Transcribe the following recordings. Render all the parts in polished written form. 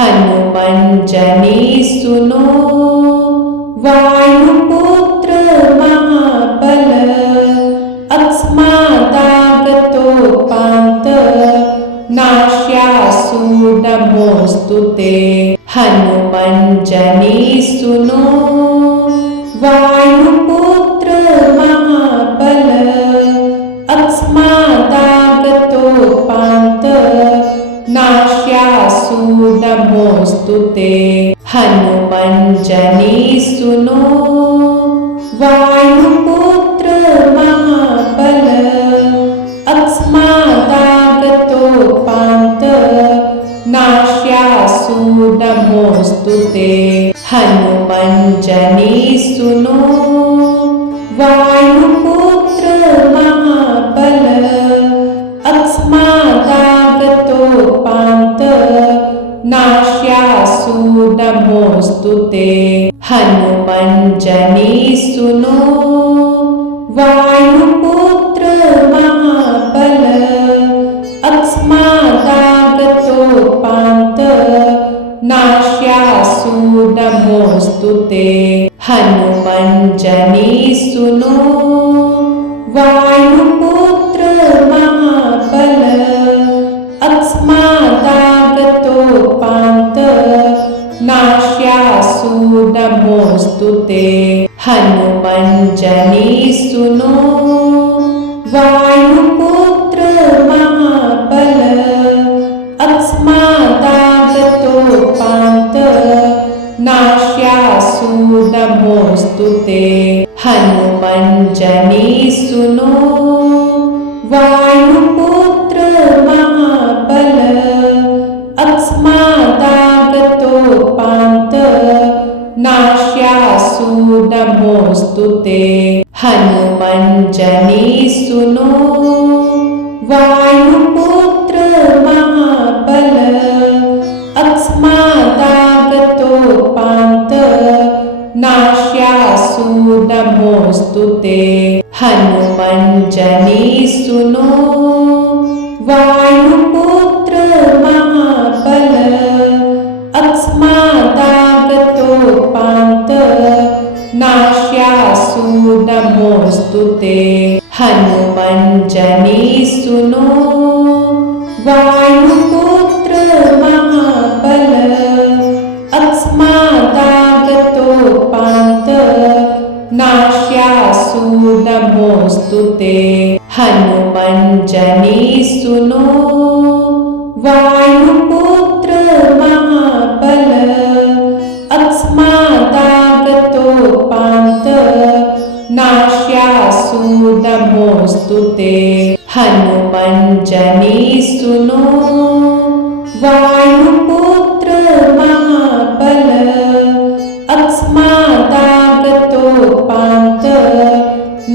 हनुमञ्जनी सुनो वायुपुत्र महाबल अकस्मादागतो पान्त नाश्यासु नमोऽस्तुते। हनुमञ्जनी सुनो वायुपुत्र महाबल अकस्मादागतो पान्त नाश्यासु नमोऽस्तुते। हनुमञ्जनी सुनो वायुपुत्र महाबल अकस्मादागतो पान्त नाश्यासु नमोऽस्तुते। हनुमञ्जनी सुनो वायुपुत्र महाबल अकस्मादागतो पान्त नाश्यासु नमोऽस्तुते। हनुमञ्जनी सुनो वायुपुत्र महाबल अकस्मादागतो पान्त नाश्यासु नमोऽस्तुते। हनुमञ्जनी सुनो वायुपुत्र महाबल अकस्मादागतो पान्त नाश्यासु नमोऽस्तुते। हनुमञ्जनी सुनो वायुपुत्र महाबल अकस्मादागतो पान्त नाश्यासु नमोऽस्तुते। हनुमञ्जनी सुनो वायुपुत्र महाबल अकस्मादागतो पान्त नाश्यासु नमोऽस्तुते। हनुमञ्जनी सुनो वायुपुत्र महाबल अकस्मादागतो पान्त नाश्यासु नमोऽस्तुते। हनुमञ्जनी सुनो वायुपुत्र महाबल अकस्मादागतो पान्त नाश्यासु नमोऽस्तुते। हनुमञ्जनी सुनो वायुपुत्र महाबल अकस्मादागतो पान्त नाश्यासु नमोऽस्तुते। हनुमञ्जनी सुनो वायुपुत्र महाबल अकस्मादागतो पान्त नाश्यासु नमोऽस्तुते। हनुमञ्जनी सुनो वायुपुत्र महाबल अकस्मादागतो पान्त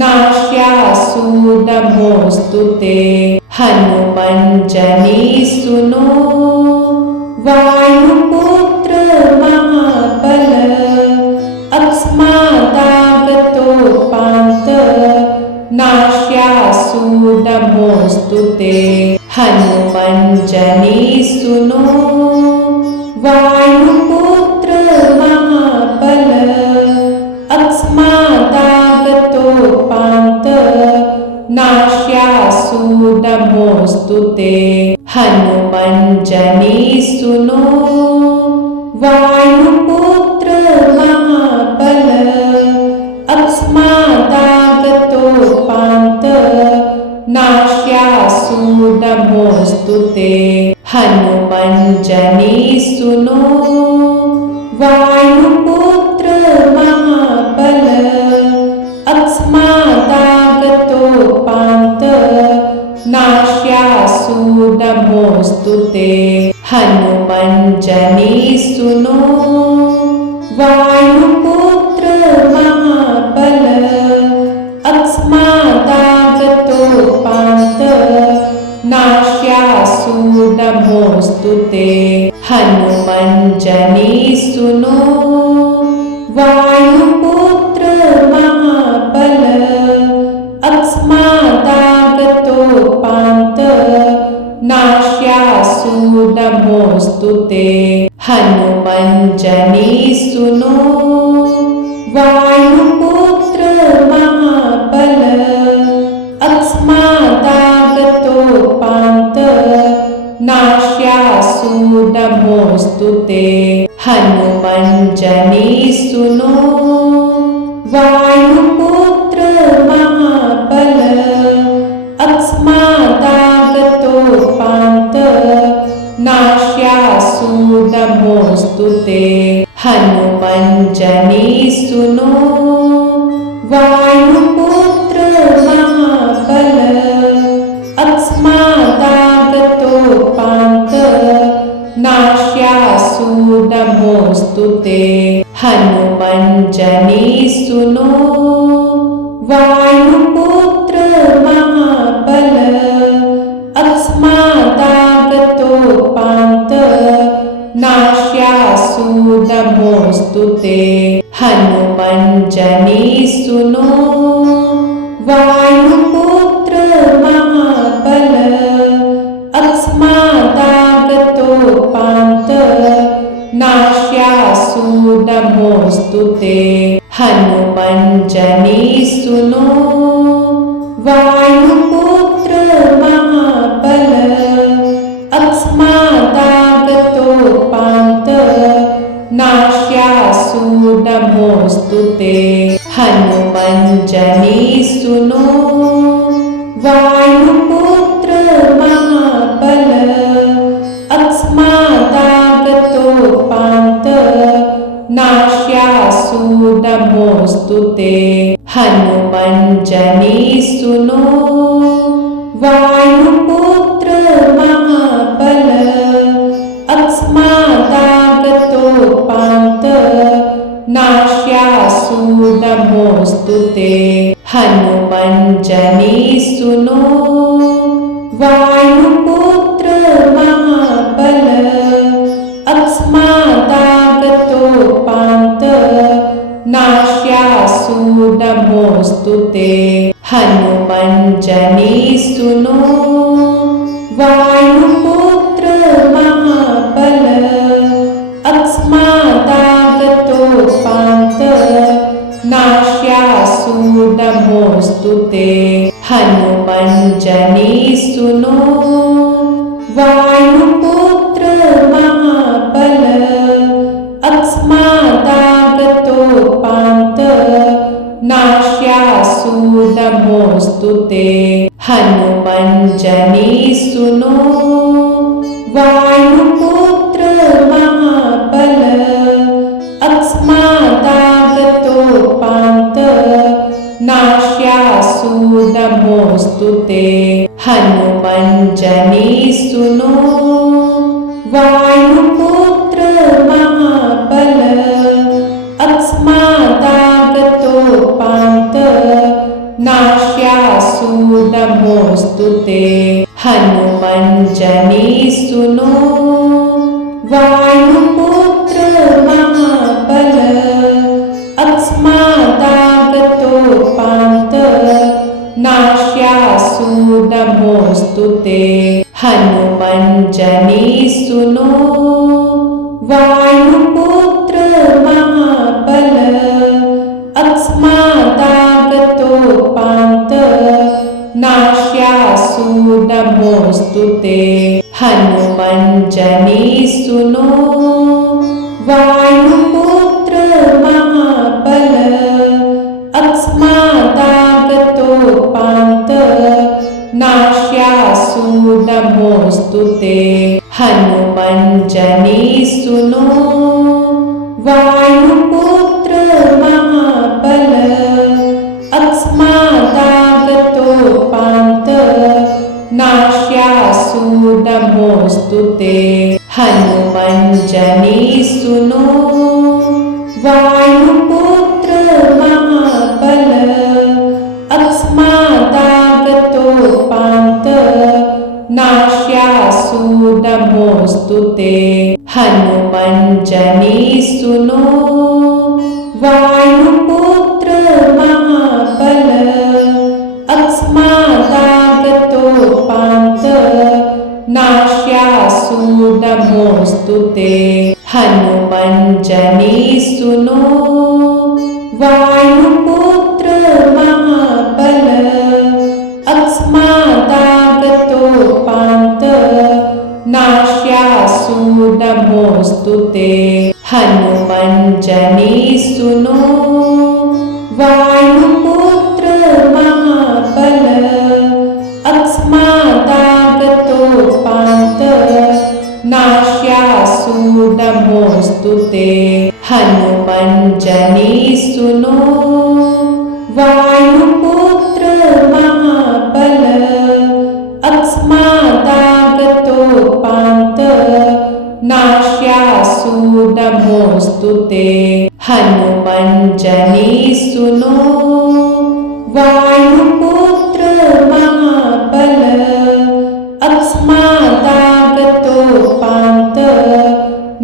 नाश्यासु नमोऽस्तुते। हनुमञ्जनी सुनो वायुपुत्र महाबल अकस्मादागतो पान्त नाश्यासु नमोऽस्तुते। हनुमञ्जनी सुनो वायुपुत्र महाबल अकस्मादागतो पान्त नाश्यासु नमोऽस्तुते। हनुमञ्जनी सुनो वायुपुत्र महाबल अकस्मादागतो पान्त नाश्यासु नमोऽस्तुते। हनुमञ्जनी सुनो वायुपुत्र महाबल अकस्मादागतो पान्त नाश्यासु नमोऽस्तुते। हनुमञ्जनी सुनो वायुपुत्र महाबल अकस्मादागतो पान्त नाश्यासु नमोऽस्तुते। हनुमञ्जनी सुनो वायुपुत्र महाबल अकस्मादागतो पान्त नाश्यासु नमोऽस्तुते। हनुमंजनी सुनो वायुपुत्र महाबल अकस्मादागतो पान्त नाश्यासु नमोस्तुते हनुमंजनी सुनो वायुपुत्र महाबल अकस्मादागतो पान्त नाश्यासु नमोस्तुते हनुमंजनी सुनो वायुपुत्र महाबल अकस्मादागतो पान्त नाश्यासु नमोस्तुते हनुमंजनी सुनो वायुपुत्र महाबल अकस्मादागतो पान्त नाश्यासु नमोस्तुते हनुमंजनी सुनो वायुपुत्र महाबल अकस्मादागतो पान्त नाश्यासु नमोस्तुते हनुमंजनी सुनो वायुपुत्र महाबल अकस्मादागतो पान्त नाश्यासु नमोस्तुते हनुमंजनी सुनो वायुपुत्र महाबल अकस्मादागतो पान्त नाश्यासु नमोस्तुते हनुमंजनी सुनो वायुपुत्र महाबल अकस्मादागतो पान्त नाश्यासु नमोस्तुते हनुमंजनी सुनो वायुपुत्र महाबल अकस्मादागतो पान्त नाश्यासु नमोस्तुते हनुमंजनी सुनो वायुपुत्र महाबल अकस्मादागतो पान्त नाश्यासु नमोस्तुते हनुमंजनी सुनो वायुपुत्र महाबल अकस्मादागतो पान्त नाश्यासु नमोस्तुते हनुमंजनी सुनो वायुपुत्र महाबल अकस्मादागतो पान्त नाश्यासु नमोस्तुते हनुमंजनी सुनो वायुपुत्र महाबल अकस्मादागतो पान्त नाश्यासु नमोस्तुते हनुमंजनी सुनो वायुपुत्र महाबल अकस्मादागतो पान्त नाश्यासु नमोस्तुते हनुमंजनी सुनो वायुपुत्र महाबल अकस्मादागतो पान्त नाश्यासु नमोस्तुते हनुमंजनी सुनो वायुपुत्र महाबल अकस्मादागतो पान्त नाश्यासु नमोस्तुते हनुमंजनी सुनो वायुपुत्र महाबल अकस्मादागतो पान्त नाश्यासु नमोस्तुते हनुमंजनी सुनो वायुपुत्र महाबल अकस्मादागतो पान्त नाश्यासु नमोस्तुते हनुमंजनी सुनो वायुपुत्र महाबल अकस्मादागतो पान्त नाश्यासु नमोस्तुते हनुमंजनी सुनो वायुपुत्र महाबल अकस्मादागतो पान्त नाश्यासु नमोस्तुते हनुमंजनी सुनो वायुपुत्र महाबल अकस्मादागतो पान्त नाश्यासु नमोस्तुते हनुमंजनी सुनो वायुपुत्र महाबल अकस्मादागतो पान्त नाश्यासु नमोस्तुते हनुमंजनी सुनो वायुपुत्र महाबल अकस्मादागतो पान्त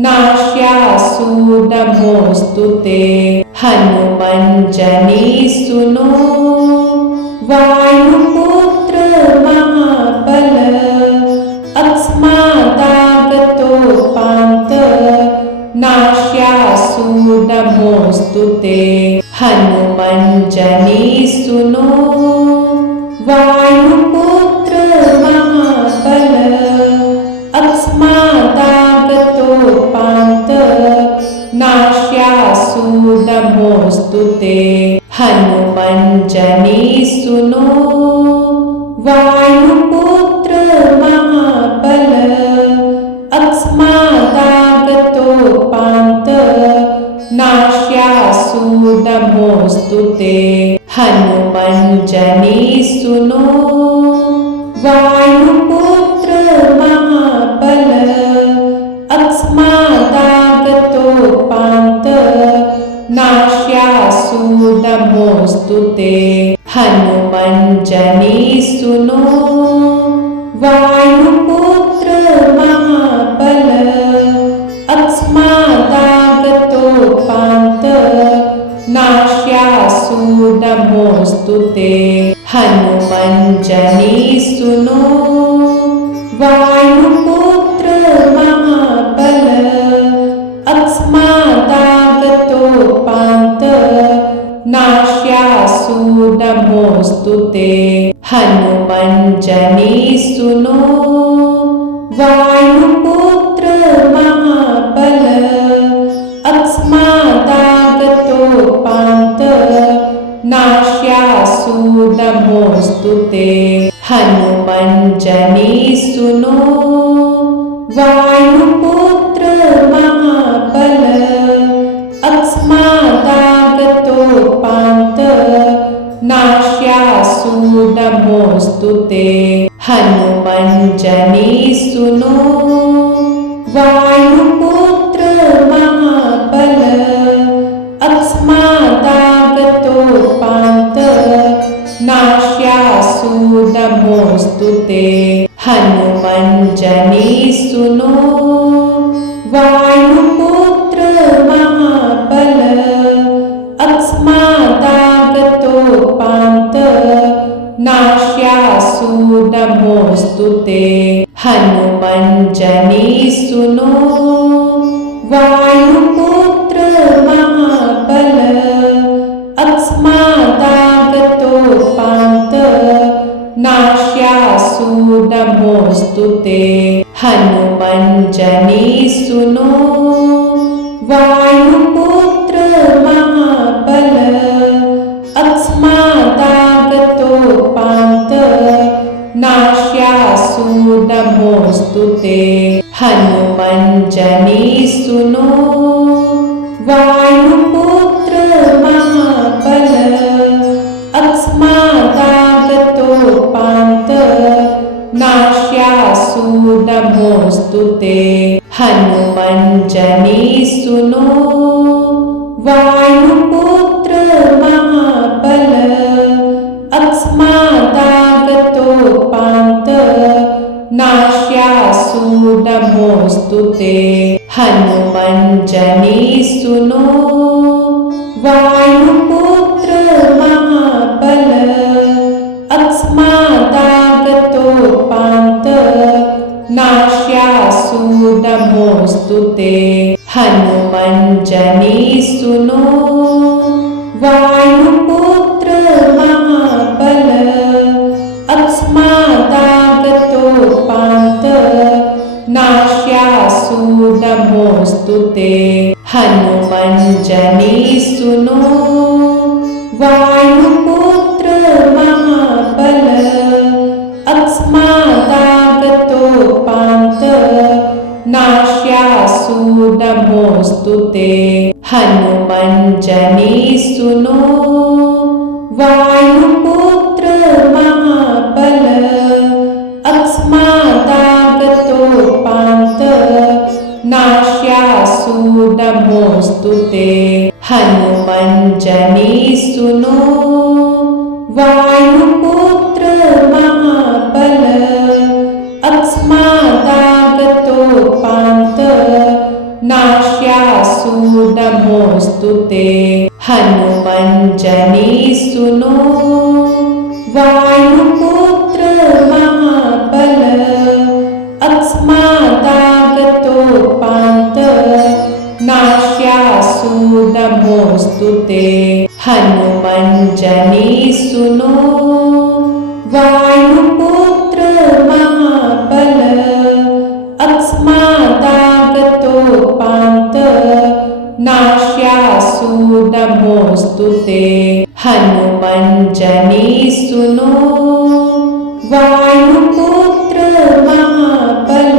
नाश्यासु नमोस्तुते हनुमंजनी सुनो वायुपुत्र महाबल अकस्मादागतो पान्त नाश्यासु नमोस्तुते हनुमंजनी सुनो वायुपुत्र महाबल अकस्मादागतो पान्त नाश्यासु नमोस्तुते हनुमंजनी सुनो वायुपुत्र महाबल अकस्मादागतो पान्त नाश्यासु नमोस्तुते हनुमंजनी सुनो वायुपुत्र महाबल अकस्मादागतो पान्त नाश्यासु नमोस्तुते हनुमंजनी सुनो वायुपुत्र महाबल अकस्मादागतो पान्त नाश्यासु नमोस्तुते हनुमंजनी सुनो वायुपुत्र महाबल अकस्मादागतो पान्त नाश्यासु नमोस्तुते हनुमंजनी सुनो वायुपुत्र महाबल अकस्मादागतो पान्त नाश्यासु नमोस्तुते हनुमंजनी सुनो वायुपुत्र महाबल अकस्मादागतो पान्त नाश्यासु नमोस्तुते हनुमंजनी सुनो वायुपुत्र महाबल अकस्मादागतो पान्त नाश्यासु नमोस्तुते हनुमंजनी सुनो वायुपुत्र महाबल अकस्मादागतो पान्त नाश्यासु नमोस्तुते हनुमंजनी सुनो वायुपुत्र महाबल अकस्मादागतो पान्त नाश्यासु नमोस्तुते हनुमंजनी सुनो वायुपुत्र महाबल अकस्मादागतो पान्त नाश्यासु नमोस्तुते हनुमंजनी सुनो वायुपुत्र महाबल अकस्मादागतो पान्त नाश्यासु नमोस्तुते हनुमंजनी सुनो वायुपुत्र महाबल अकस्मादागतो पान्त नाश्यासु नमोस्तुते हनुमंजनी सुनो वायुपुत्र महाबल अकस्मादागतो पान्त नाश्यासु नमोस्तुते हनुमञ्जनी सुनो वायुपुत्र महाबल अकस्मादागतो पान्त नाश्यासु नमोऽस्तु ते हनुमञ्जनी सुनो वायुपुत्र महाबल अकस्मादागतो पान्त नाश्यासु नमोऽस्तु ते हनुमञ्जनी सुनो वायुपुत्र महाबल अकस्मादागतो पान्त नाश्यासु नमोऽस्तु ते हनुमञ्जनी सुनो वायुपुत्र महाबल अकस्मादागतो पान्त नाश्यासु नमोऽस्तु ते हनुमञ्जनी सुनो वायुपुत्र महाबल अकस्मादागतो पान्त नाश्यासु नमोऽस्तु ते हनुमञ्जनी सुनो वायुपुत्र महाबल अकस्मादागतो पान्त नाश्यासु नमोऽस्तु ते हनुमञ्जनी सुनो वायुपुत्र महाबल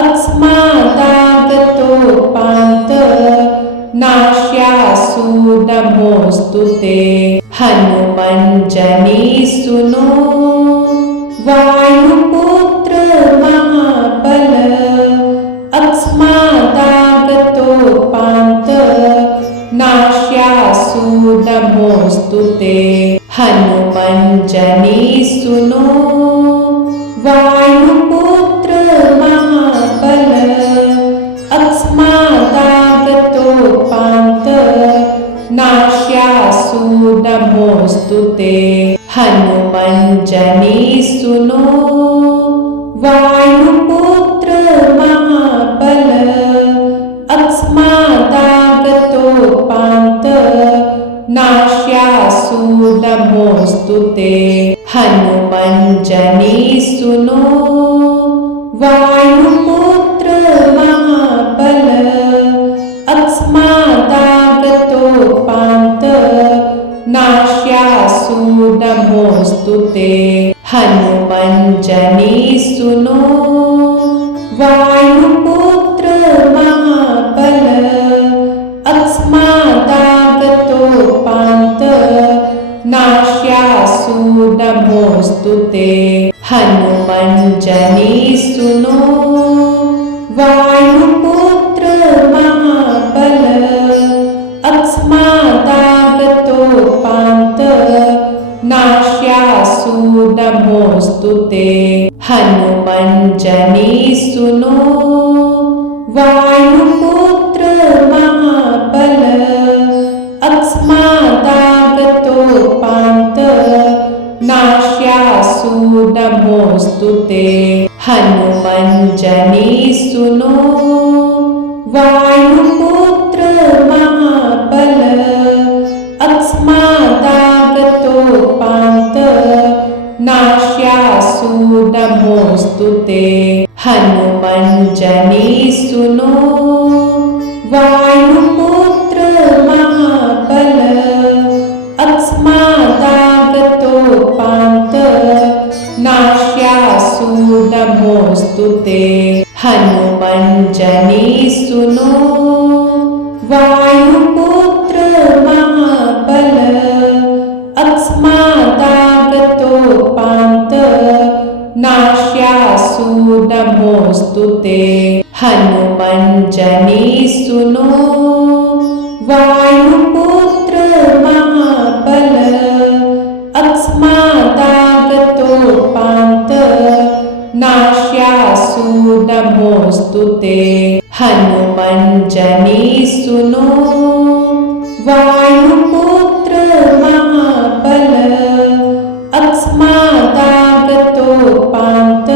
अकस्मादागतो पान्त नाश्यासु नमोऽस्तु ते हनुमञ्जनी सुनो वायुपुत्र महाबल अकस्मादागतो पान्त नाश्यासु नमोऽस्तु ते हनुमञ्जनी सुनो वायुपुत्र महाबल अकस्मादागतो पान्त नाश्यासु नमोऽस्तु ते हनुमञ्जनी सुनो वायुपुत्र महाबल अकस्मादागतो पान्त नाश्यासु नमोऽस्तु ते हनुमञ्जनी सुनो वायुपुत्र महाबल अकस्मादागतो पान्त नाश्यासु नमोऽस्तु ते हनुमञ्जनी सुनो वायुपुत्र महाबल अकस्मादागतो पान्त नाश्यासु नमोऽस्तु ते हनुमञ्जनी सुनो वायुपुत्र महाबल अकस्मादागतो पान्त नाश्यासु नमोऽस्तु ते हनुमञ्जनी सुनो वायुपुत्र महाबल अकस्मादागतो पान्त नाश्यासु नमोऽस्तु ते हनुमञ्जनी सुनो वायुपुत्र महाबल अकस्मादागतो पान्त नाश्यासु नमोऽस्तु ते हनुमञ्जनी सुनो वायुपुत्र महाबल अकस्मादागतो पान्त नाश्यासु नमोऽस्तु ते हनुमञ्जनी सुनो वायुपुत्र महाबल अकस्मादागतो पान्त नाश्यासु नमोऽस्तु ते हनुमञ्जनी सुनो वायुपुत्र महाबल अकस्मादागतो पान्त नाश्यासु नमोऽस्तु ते हनुमञ्जनी सुनो वायुपुत्र महाबल अकस्मादागतो पान्त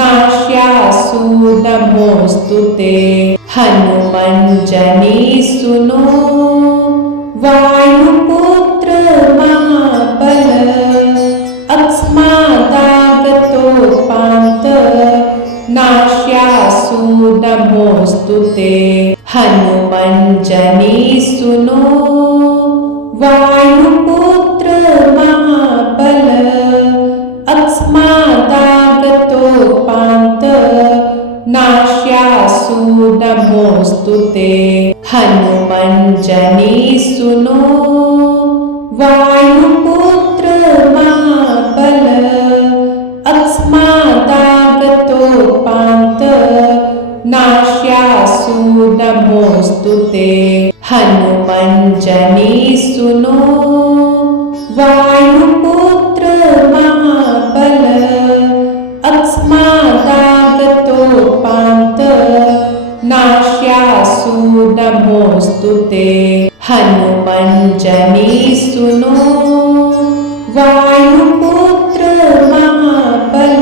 नाश्यासु नमोऽस्तु ते हनुमंजनी सुनो वायुपुत्र महाबल अकस्मादागतोपान्त नाश्यासु नमोस्तुते हनुमंजनी सुनो वायुपुत्र महाबल अकस्मादागतोपान्त नाश्यासु नमोस्तुते हनुमंजनी सुनो वायुपुत्र महाबल अकस्मादागतोपान्त नाश्यासु नमोस्तुते हनुमंजनी सुनो वायुपुत्र महाबल अकस्मादागतोपान्त नाश्यासु नमोस्तुते हनुमंजनी सुनो वायुपुत्र महाबल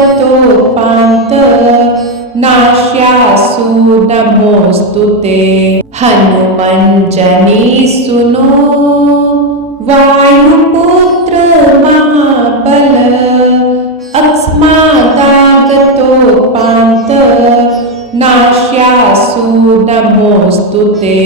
अकस्मादागतोपान्त नाश्यासु नमोस्तुते हनुमंजनी सुनो वायुपुत्र महाबल अकस्मादागतोपान्त नाश्यासु नमोस्तुते